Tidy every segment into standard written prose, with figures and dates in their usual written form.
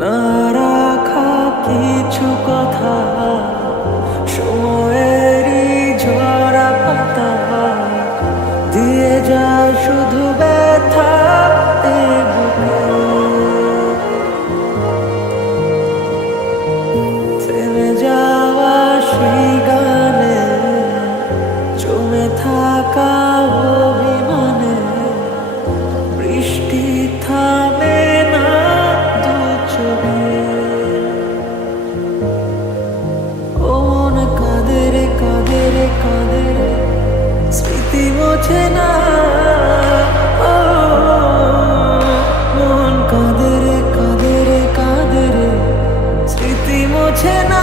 না রাখা কিছু কথা সময়েরই ঝরা পাতা দিয়ে যায় শুধু ব্যথা এ বুকে। থেমে যাওয়া সেই গানে জমে থাকা অভিমানে বৃষ্টি থামে না দু চোখে। ও মন কাঁদে রে কাঁদে রে কাঁদে রে স্মৃতি মোছে না। ও মন কাঁদে রে কাঁদে রে কাঁদে রে স্মৃতি মোছে না।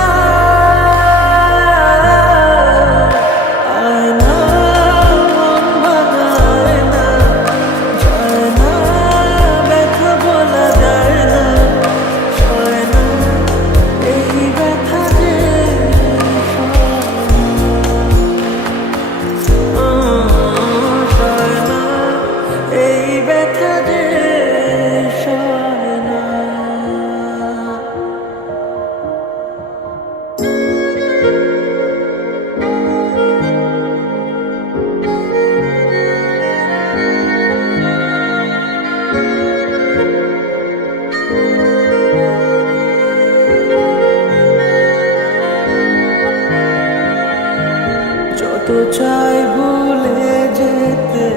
যত চাই ভুলে যেতে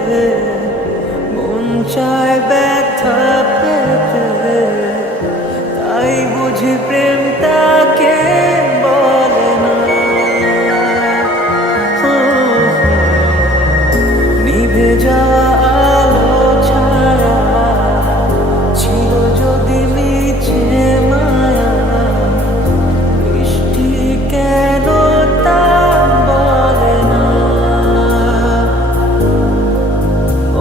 মন চায় ব্যথা পেতে, তাই বুঝি প্রেম তাকে বলে না। নিভে যাওয়া আলো ছায়া ছিল যদি মিছে মায়া, বৃষ্টি কেন তা বলে না।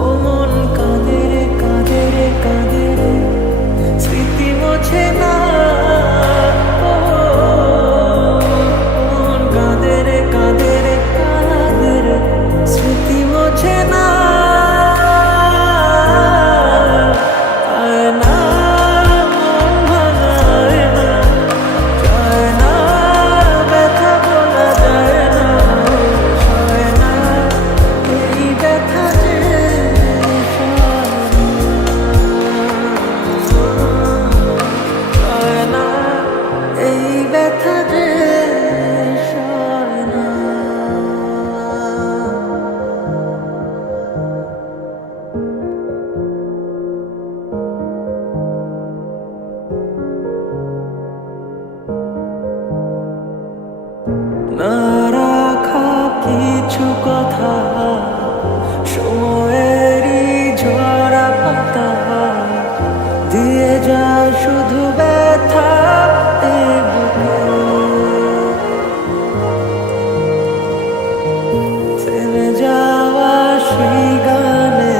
ও মন কাঁদে রে কাঁদে রে কাঁদে রে স্মৃতি মোছে না। ও মন কাঁদে রে কাঁদে রে কাঁদে রে স্মৃতি মোছে না। না রাখা কিছু কথা সময়েরই ঝরা পাতা দিয়ে যায় শুধু ব্যথা এ বুকে। থেমে যাওয়া সেই গানে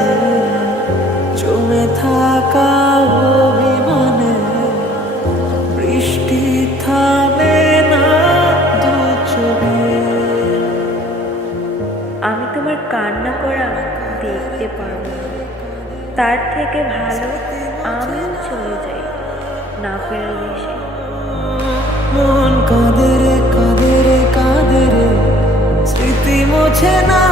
জমে থাকা অভিমানে বৃষ্টি থামে না দু চোখে। আমি তোমার কান্না করা দেখতে পারবো না, তার থেকে ভালো আমিও চলে যাই না ফেরার দেশে। মন কাঁদে রে কাঁদে রে কাঁদে রে স্মৃতি মোছে না।